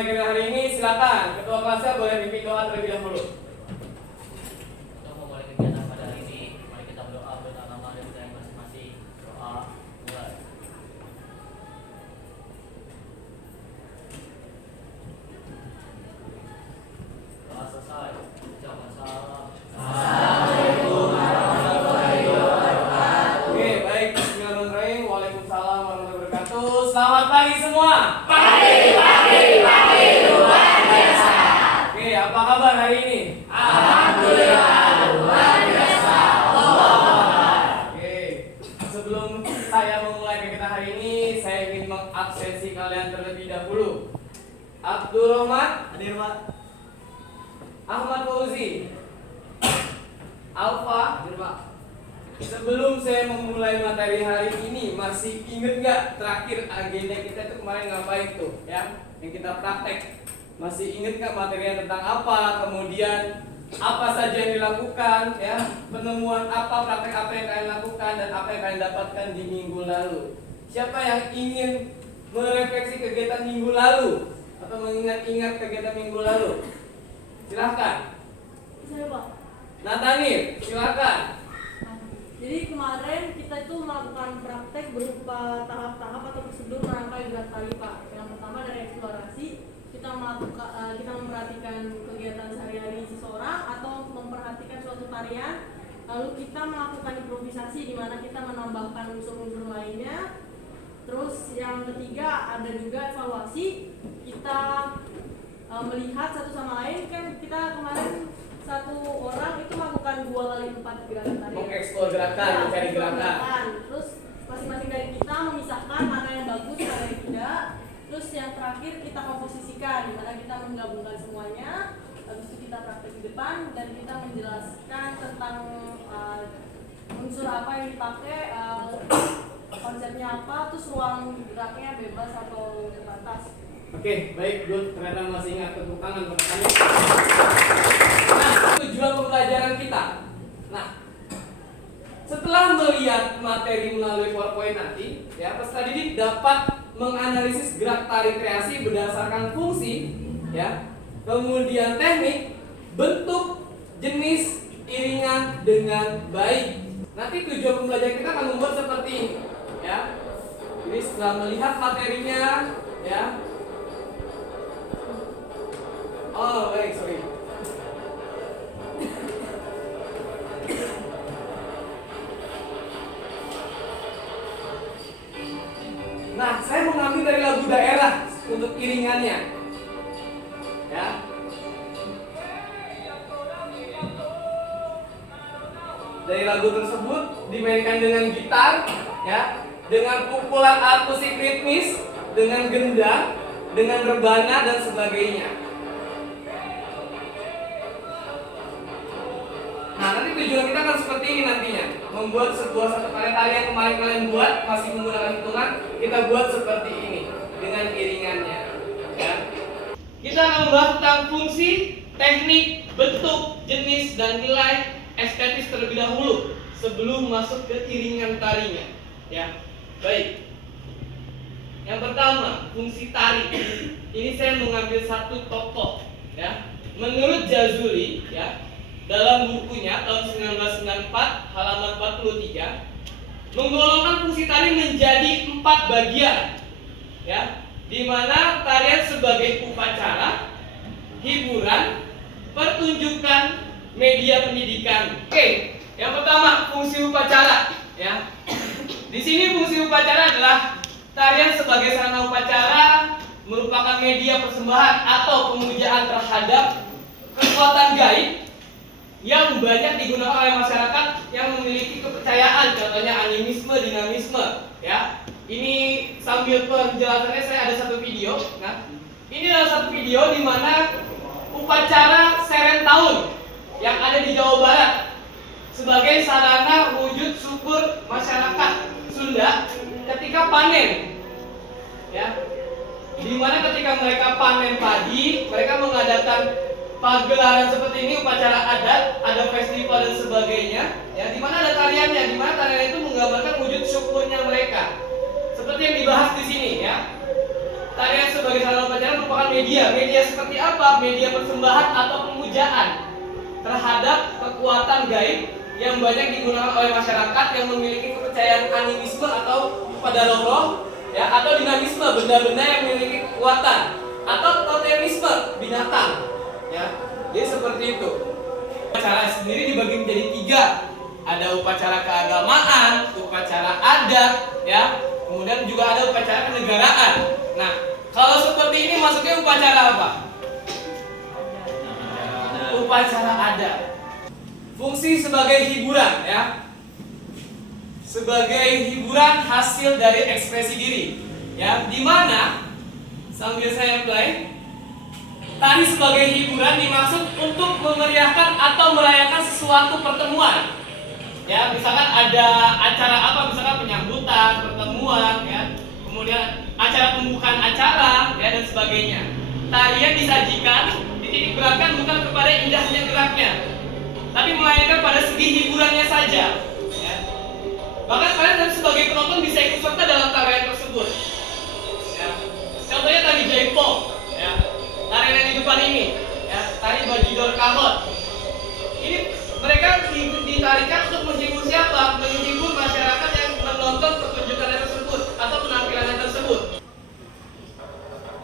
memulai kegiatan hari ini, silakan ketua kelasnya boleh pimpin doa terlebih dahulu. Untuk memulai kegiatan pada hari ini, mari kita berdoa buat nama dan kita masing-masing. Doa mulai. Doa selesai. Ucapan salam. Assalamualaikum warahmatullahi wabarakatuh. Oke, baik. Bismillahirrahmanirrahim. Waalaikumsalam warahmatullahi wabarakatuh. Selamat pagi semua. Pagi luar biasa. Oke, apa kabar hari ini? Alhamdulillah luar biasa. Oke, sebelum saya memulai kegiatan hari ini, saya ingin mengabsensi kalian terlebih dahulu. Abdurrahman, Hadir, Pak. Ahmad Fauzi, Alfa, Hadir, Pak. sebelum saya memulai materi hari ini, masih inget nggak terakhir agenda kita itu kemarin ngapain tuh, ya? Yang kita praktek. Masih inget nggak materinya tentang apa? Kemudian apa saja yang dilakukan, ya? Penemuan apa, praktek apa yang kalian lakukan, dan apa yang kalian dapatkan di minggu lalu? Siapa yang ingin merefleksi kegiatan minggu lalu atau mengingat-ingat kegiatan minggu lalu? Silahkan. Saya Pak. Natanir, silakan. Jadi kemarin kita itu melakukan praktek berupa tahap-tahap atau prosedur merangkai gerak tali Pak. Yang pertama dari eksplorasi, kita memperhatikan kegiatan sehari-hari seseorang atau memperhatikan suatu tarian. Lalu kita melakukan improvisasi di mana kita menambahkan unsur-unsur lainnya. Terus yang ketiga ada juga evaluasi. Kita melihat satu sama lain, kan kita kemarin satu orang itu melakukan 2 kali 4 gerakan tadi. Mengeksplor gerakan, mencari gerakan. Terus masing-masing dari kita memisahkan mana yang bagus, mana yang tidak. Terus yang terakhir kita komposisikan, di mana kita menggabungkan semuanya. Habis itu kita praktek di depan dan kita menjelaskan tentang unsur apa yang dipakai, konsepnya apa, terus ruang geraknya bebas atau terbatas. Oke, baik, good. Ternyata masih ingat, tepuk tangan buat kalian. Nah, tujuan pembelajaran kita. Nah, setelah melihat materi melalui PowerPoint nanti, ya, peserta didik dapat menganalisis gerak tarik kreasi berdasarkan fungsi, ya, kemudian teknik, bentuk, jenis, iringan dengan baik. Nanti tujuan pembelajaran kita akan membuat seperti ini, ya. Jadi setelah melihat materinya, ya. Oh, baik, sorry. Nah, saya mengambil dari lagu daerah untuk iringannya. Ya. Dari lagu tersebut dimainkan dengan gitar, ya, dengan pukulan akustik ritmis, dengan gendang, dengan rebana dan sebagainya. Nah, nanti tujuan kita akan seperti ini nantinya, membuat sebuah satu karya yang kemarin kalian buat masih menggunakan hitungan, kita buat seperti ini dengan iringannya, ya. Kita akan membahas tentang fungsi, teknik, bentuk, jenis, dan nilai estetis terlebih dahulu sebelum masuk ke iringan tarinya, ya. Baik. Yang pertama, fungsi tari. Ini saya mengambil satu tokoh, ya. Menurut Jazuli, ya, dalam bukunya tahun 1994 halaman 43 menggolongkan fungsi tari menjadi 4 bagian, ya, di mana tarian sebagai upacara, hiburan, pertunjukan, media pendidikan. Oke, yang pertama fungsi upacara, ya. Di sini fungsi upacara adalah tarian sebagai sarana upacara merupakan media persembahan atau pemujaan terhadap kekuatan gaib yang banyak digunakan oleh masyarakat yang memiliki kepercayaan, contohnya animisme, dinamisme, ya. Ini sambil penjelasannya saya ada satu video. Nah, ini adalah satu video di mana upacara Seren Tahun yang ada di Jawa Barat sebagai sarana wujud syukur masyarakat Sunda ketika panen, ya. Di mana ketika mereka panen padi, mereka mengadakan pagelaran seperti ini, upacara adat, ada festival dan sebagainya, ya, di mana ada tariannya, di mana tarian itu menggambarkan wujud syukurnya mereka. Seperti yang dibahas di sini, ya. Tarian sebagai sarana upacara merupakan media. Media seperti apa? Media persembahan atau pemujaan terhadap kekuatan gaib yang banyak digunakan oleh masyarakat yang memiliki kepercayaan animisme atau pada roh, ya, atau dinamisme, benda-benda yang memiliki kekuatan, atau totemisme, binatang, ya. Jadi seperti itu. Upacara sendiri dibagi menjadi 3. Ada upacara keagamaan, upacara adat, ya. Kemudian juga ada upacara kenegaraan. Nah, kalau seperti ini maksudnya upacara apa? Upacara adat. Fungsi sebagai hiburan, ya. Sebagai hiburan hasil dari ekspresi diri, ya. Di mana sambil saya play, tari sebagai hiburan dimaksud untuk memeriahkan atau merayakan sesuatu pertemuan. Ya, misalkan ada acara apa, misalkan penyambutan, pertemuan, ya. Kemudian acara pembukaan acara, ya, dan sebagainya. Tarian disajikan, dititik beratkan bukan kepada indahnya geraknya, tapi melainkan pada segi hiburannya saja. Ya. Bahkan kalian sebagai penonton bisa ikut serta dalam tarian tersebut. Ya. Contohnya tari Jaipong, ya. Tarian yang di depan ini, ya, tari Bajidor Kahot. Ini mereka ditarikan untuk menghibur siapa? Menghibur masyarakat yang menonton pertunjukan tersebut atau penampilan tersebut.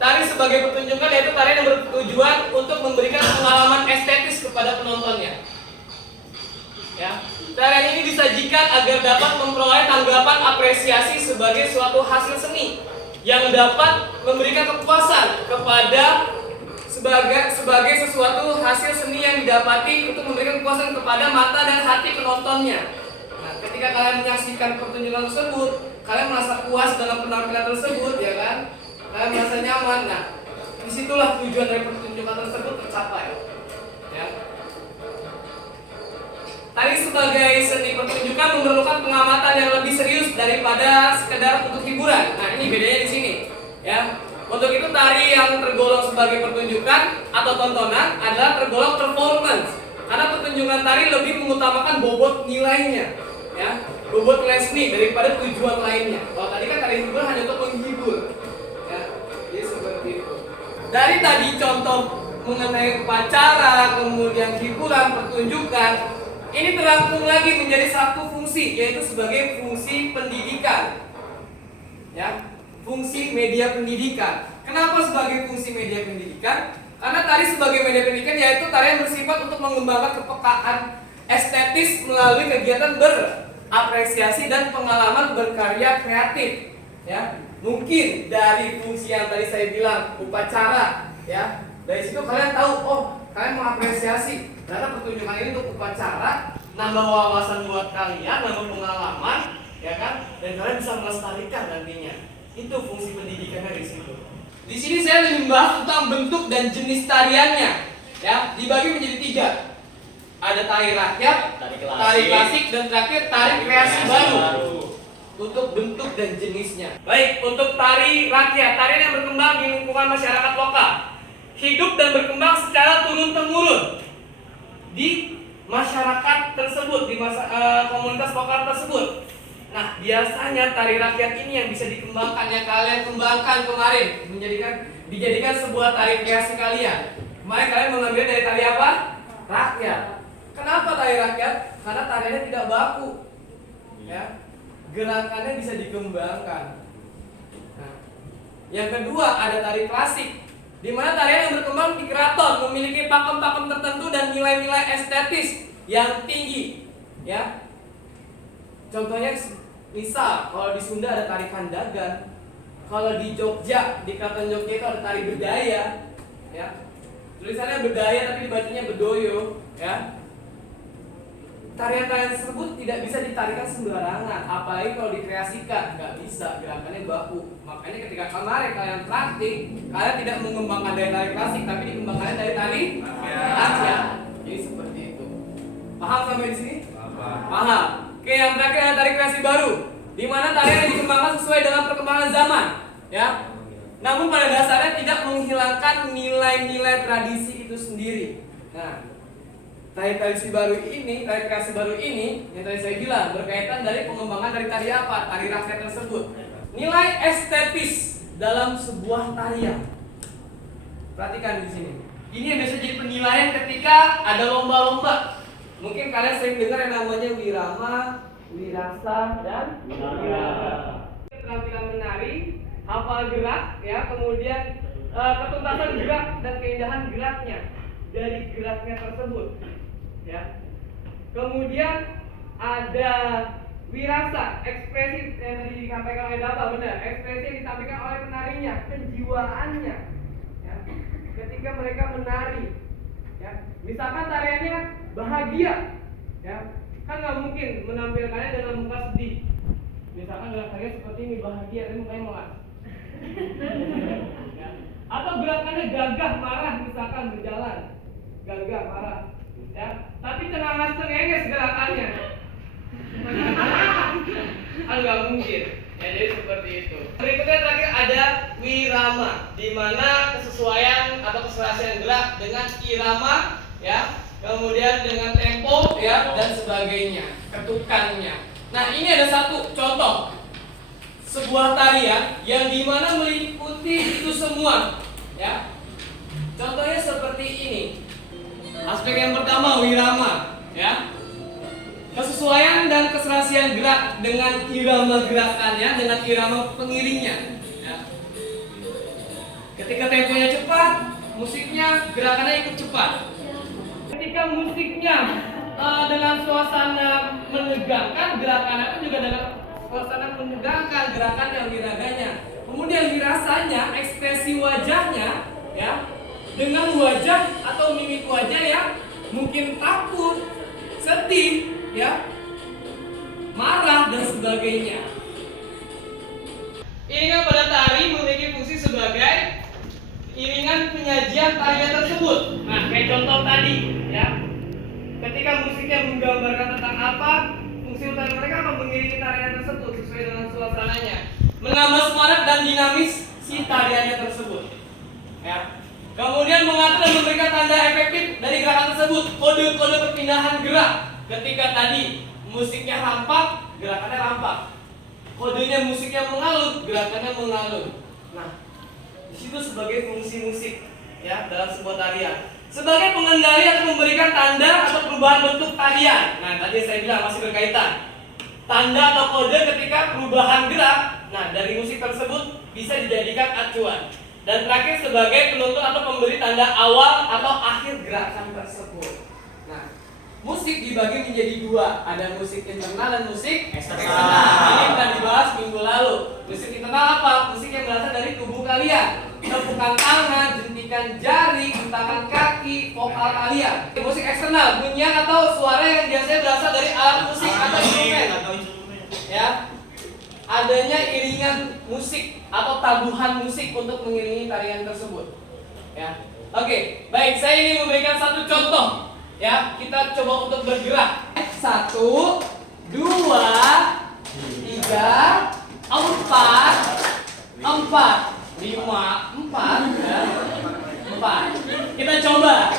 Tari sebagai pertunjukan yaitu tarian yang bertujuan untuk memberikan pengalaman estetis kepada penontonnya. Ya. Tarian ini disajikan agar dapat memperoleh tanggapan apresiasi sebagai suatu hasil seni yang dapat memberikan kepuasan kepada sebagai sesuatu hasil seni yang didapati untuk memberikan kepuasan kepada mata dan hati penontonnya. Nah, ketika kalian menyaksikan pertunjukan tersebut, kalian merasa puas dengan penampilan tersebut, ya kan? Kalian merasa nyaman. Nah, disitulah tujuan dari pertunjukan tersebut tercapai. Ya. Tari sebagai seni pertunjukan memerlukan pengamatan yang lebih serius daripada sekedar untuk hiburan. Nah, ini bedanya di sini, ya. Untuk itu tari yang tergolong sebagai pertunjukan atau tontonan adalah tergolong performance. Karena pertunjukan tari lebih mengutamakan bobot nilainya, ya, bobot nilai seni daripada tujuan lainnya. Kalau tadi kan tari hiburan hanya untuk menghibur, ya, jadi seperti itu. Dari tadi contoh mengenai upacara, kemudian hiburan, pertunjukan, ini terangkum lagi menjadi satu fungsi, yaitu sebagai fungsi pendidikan, ya. Fungsi media pendidikan. Kenapa sebagai fungsi media pendidikan? Karena tari sebagai media pendidikan yaitu tari yang bersifat untuk mengembangkan kepekaan estetis melalui kegiatan berapresiasi dan pengalaman berkarya kreatif. Ya, mungkin dari fungsi yang tadi saya bilang upacara, ya, dari situ kalian tahu, oh, kalian mengapresiasi karena pertunjukan ini untuk upacara, nambah wawasan buat kalian, nambah pengalaman, ya kan, dan kalian bisa melestarikan nantinya. Itu fungsi pendidikannya di situ. Di sini saya lebih membahas tentang bentuk dan jenis tariannya, ya, dibagi menjadi 3. Ada tari rakyat, tari klasik, dan terakhir tari kreasi baru. Untuk bentuk dan jenisnya. Baik, untuk tari rakyat, tarian yang berkembang di lingkungan masyarakat lokal, hidup dan berkembang secara turun-temurun di masyarakat tersebut, di komunitas lokal tersebut. Nah, biasanya tari rakyat ini yang bisa dikembangkan, yang kalian kembangkan kemarin, dijadikan sebuah tari kreasi kalian. Kemarin kalian mengambil dari tari apa? Rakyat. Kenapa tari rakyat? Karena tariannya tidak baku, ya. Gerakannya bisa dikembangkan. Nah, yang kedua ada tari klasik, di mana tarian yang berkembang di keraton memiliki pakem-pakem tertentu dan nilai-nilai estetis yang tinggi, ya. Contohnya, misal kalau di Sunda ada tari Kandagan, kalau di Jogja, di Keraton Jogja itu ada tari Bedaya, ya. Tulisannya Bedaya tapi dibacanya Bedoyo, ya. Tarian-tarian tersebut tidak bisa ditarikan sembarangan, apalagi kalau dikreasikan, nggak bisa, gerakannya baku. Makanya ketika kemarin kalian praktik, kalian tidak mengembangkan dari tari klasik, tapi dikembangkan dari tari rakyat. Jadi seperti itu. Paham sampai di sini? Paham. Oke, yang terakhir ada tari kreasi baru, di mana tarian yang dikembangkan sesuai dengan perkembangan zaman, ya. Namun pada dasarnya tidak menghilangkan nilai-nilai tradisi itu sendiri. Nah, tari kreasi baru ini yang tadi saya bilang berkaitan dari pengembangan dari tari apa? Tari rakyat tersebut. Nilai estetis dalam sebuah tarian. Perhatikan di sini. Ini yang biasa jadi penilaian ketika ada lomba-lomba. Mungkin kalian sering dengar yang namanya wirama, wirasa, dan wiraga. Keterampilan menari, hafal gerak, ya, kemudian ketuntasan gerak dan keindahan geraknya dari geraknya tersebut, ya. Kemudian ada wirasa, ekspresi yang tadi disampaikan oleh Dapa, benar. Ekspresi yang ditampilkan oleh penarinya, kejiwaannya, ya. Ketika mereka menari, ya. Misalkan tariannya bahagia, ya, kan nggak mungkin menampilkannya dengan muka sedih. Misalkan dalam tarian seperti ini bahagia, tapi mukanya melas. Ya. Atau gerakannya gagah marah, misalkan berjalan, gagah marah, ya. Tapi cengenges gerakannya. Nggak mungkin. Ya, jadi seperti itu. Berikutnya terakhir ada wirama, di mana kesesuaian atau keserasian gerak dengan irama, ya, kemudian dengan tempo, ya, dan sebagainya, ketukannya. Nah, ini ada satu contoh sebuah tarian yang dimana meliputi itu semua, ya. Contohnya seperti ini. Aspek yang pertama wirama, ya. Kesesuaian dan keserasian gerak dengan irama gerakannya, dengan irama pengiringnya, ya. Ketika temponya cepat, musiknya gerakannya ikut cepat. Ketika musiknya dengan suasana menegangkan, gerakannya pun juga dengan suasana menegangkan, gerakannya wiraganya. Kemudian wirasanya, ekspresi wajahnya, ya, dengan wajah atau mimik wajah yang mungkin takut, sedih, ya, marah dan sebagainya. Iringan pada tari memiliki fungsi sebagai iringan penyajian tarian tersebut. Nah, kayak contoh tadi, ya. Ketika musiknya menggambarkan tentang apa, fungsi utama mereka akan mengiringi tarian tersebut sesuai dengan suasananya, menambah semangat dan dinamis si tariannya tersebut, ya. Kemudian mengatur dan memberikan tanda efektif dari gerakan tersebut, kode-kode perpindahan gerak. Ketika tadi musiknya rampak, gerakannya rampak. Kodenya musiknya mengalun, gerakannya mengalun. Nah, di situ sebagai fungsi musik, ya, dalam sebuah tarian. Sebagai pengendali atau memberikan tanda atau perubahan bentuk tarian. Nah, tadi saya bilang masih berkaitan. Tanda atau kode ketika perubahan gerak. Nah, dari musik tersebut bisa dijadikan acuan. Dan terakhir sebagai penuntun atau pemberi tanda awal atau akhir gerakan tersebut. Nah, musik dibagi menjadi dua, ada musik internal dan musik eksternal. Ini sudah dibahas minggu lalu. Musik internal apa? Musik yang berasal dari tubuh kalian. Tepukan tangan, jentikan jari, hentakan kaki, vokal kalian. Musik eksternal, bunyian atau suara yang biasanya berasal dari alat musik atau instrumen. Ya, adanya iringan musik atau tabuhan musik untuk mengiringi tarian tersebut. Ya, oke, baik. Saya ingin memberikan satu contoh. Ya, kita coba untuk bergerak. 1, 2, 3, 4, 5, 4, ya. 4. Kita coba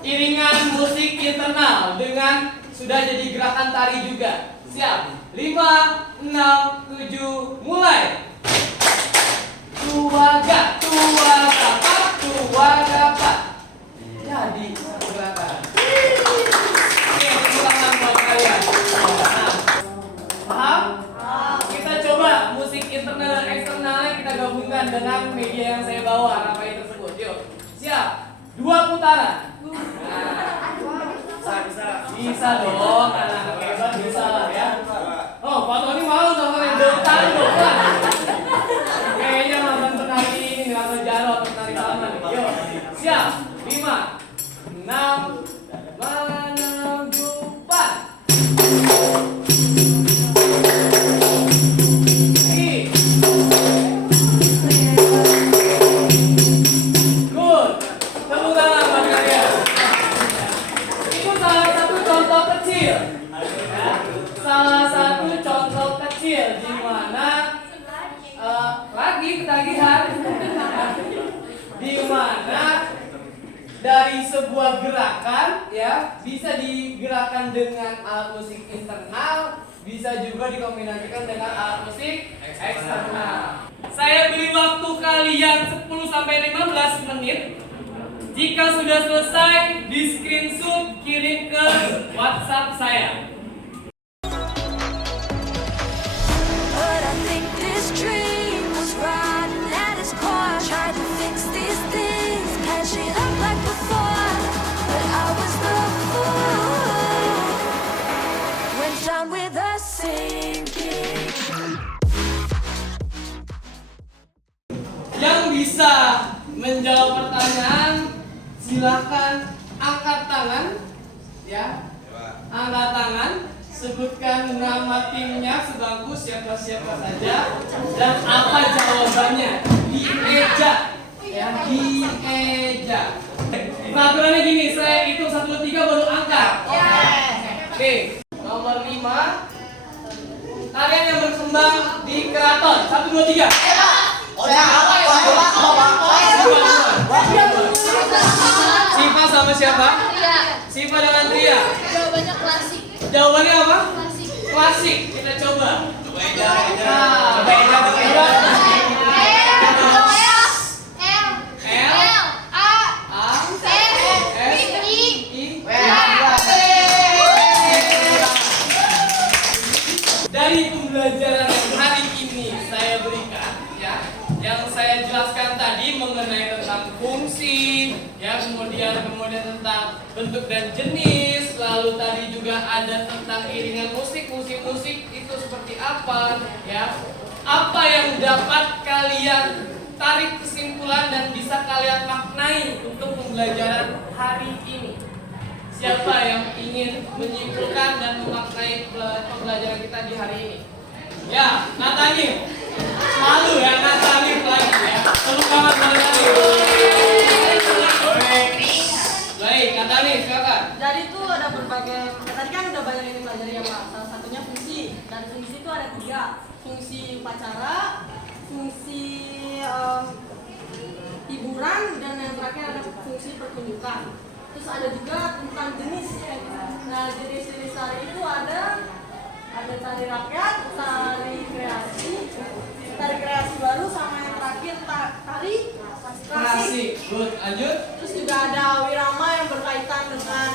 iringan musik internal dengan sudah jadi gerakan tari juga. Siap? 5, 6, 7, mulai. Tuaga, tuaga. Jadi gerakan. Oke, ulangan buat kalian. Nah, paham? Kita coba musik internal dan eksternalnya kita gabungkan dengan media yang saya bawa, apa yang tersebut. Yuk, siap. 2 putaran. Nah, bisa dong. Anak hebat bisa lah ya. Oh, Pak Tony malu sama yang bertahan dong. Kayaknya mantan penari ini nggak ngejarot penari lama nih. Yuk, siap. 5, 6, 4. Good. Tepuk tangan buat kalian. Itu salah satu contoh kecil. Ya. Salah satu contoh kecil di mana lagi ketagihan. Di mana dari sebuah gerakan, ya, bisa digerakkan dengan alat musik internal, bisa juga dikombinasikan dengan alat musik eksternal. Saya beri waktu kalian 10-15 menit Jika sudah selesai, di screenshot kirim ke WhatsApp saya. But I think this dream was rotten at its core. Tried to fix these things, patch it up like before, but I was the fool. Went down with a sinking. Yang bisa menjawab pertanyaan, silakan angkat tangan, ya. Angkat tangan, sebutkan nama timnya sebangku siapa-siapa saja dan apa jawabannya. Dieja, ya, dieja. Peraturannya gini, saya hitung 1, 2, 3 baru angkat. Oke, nomor 5. Tarian yang berkembang di keraton. 1, 2, 3. Siva sama siapa? Siva dengan Tria. Jawabannya klasik. Jawabannya apa? Klasik. Klasik. Kita coba. L. A. A. S. S. I. I. Dari pembelajaran yang hari ini saya berikan, ya, yang saya jelaskan tadi mengenai tentang fungsi, ya, kemudian tentang bentuk dan jenis, lalu tadi juga ada tentang iringan musik itu seperti apa, ya, apa yang dapat kalian tarik kesimpulan dan bisa kalian maknai untuk pembelajaran hari ini. Siapa yang ingin menyimpulkan dan memaknai pembelajaran kita di hari ini? Ya, Nathaniel. Selalu ya, Nathaniel lagi ya. Tepuk tangan buat Nathaniel. Baik, Nathaniel silakan. Jadi itu ada berbagai, tadi kan udah banyak yang pelajari ya Pak. Salah satunya fungsi, dan fungsi itu ada 3. Fungsi upacara, fungsi hiburan, dan yang terakhir ada fungsi pertunjukan. Terus ada juga tentang jenis. Nah, jenis-jenis tari itu ada tari rakyat, tari kreasi baru, sama yang terakhir tari klasik. Good, lanjut. Terus juga ada wirama yang berkaitan dengan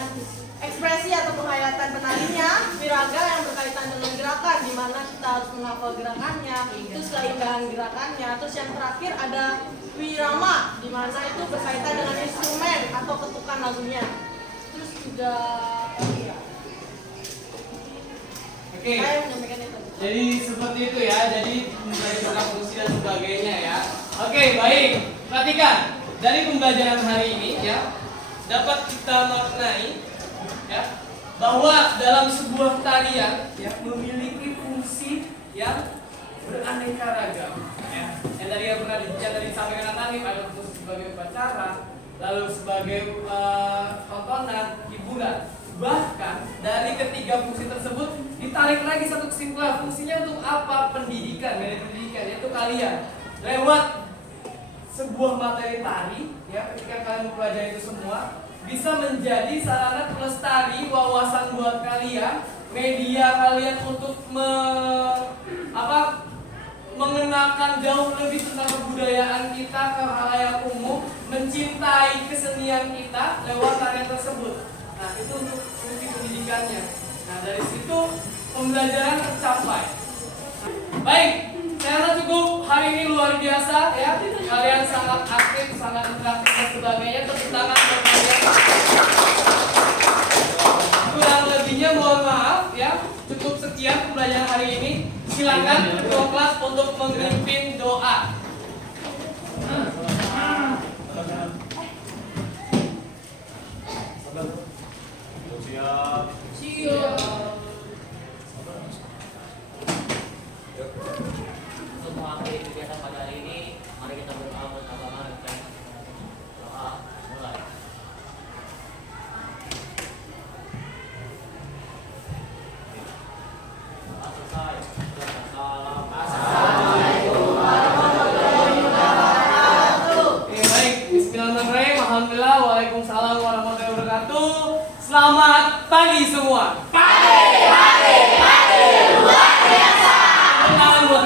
ekspresi atau penghayatan penarinya, wiraga yang berkaitan dengan gerakan, di mana kita harus menghafal gerakannya, terus keindahan gerakannya. Terus yang terakhir ada wirama, di mana itu berkaitan dengan instrumen atau ketukan lagunya. Terus juga Oke. saya menyampaikan itu. Jadi seperti itu ya. Jadi dari tentang fungsi dan sebagainya ya. Oke, baik. Perhatikan dari pembelajaran hari ini ya, dapat kita maknai ya bahwa dalam sebuah tarian ya memiliki fungsi yang beraneka ragam ya. Yang tadi yang pernah disampaikan tadi ada fungsi sebagai upacara, lalu sebagai tontonan, hiburan. Bahkan dari ketiga fungsi tersebut ditarik lagi satu kesimpulan, fungsinya untuk apa? Pendidikan, dari pendidikan yaitu kalian lewat sebuah materi tari ya, ketika kalian mempelajari itu semua bisa menjadi sarana pelestari wawasan buat kalian, media kalian untuk mengenalkan jauh lebih tentang kebudayaan kita ke khalayak umum, mencintai kesenian kita lewat tarian tersebut. Nah, itu untuk fungsi pendidikannya. Nah, dari situ pembelajaran tercapai. Baik, saya rasa cukup. Hari ini luar biasa ya. Kalian sangat aktif, sangat interaktif dan sebagainya. Tepuk tangan buat kalian. Kurang lebihnya mohon maaf ya. Cukup sekian pembelajaran hari ini. Silakan ketua kelas untuk memimpin doa. Siap. Semua akhir kegiatan pada hari ini, mari kita berdoa buat agama dan doa mulai. Selesai. Salam. Oke, baik. Bismillahirrahmanirrahim. Alhamdulillah. Waalaikumsalam warahmatullahi wabarakatuh. Selamat pagi semua. Pagi luar biasa. Selamat buat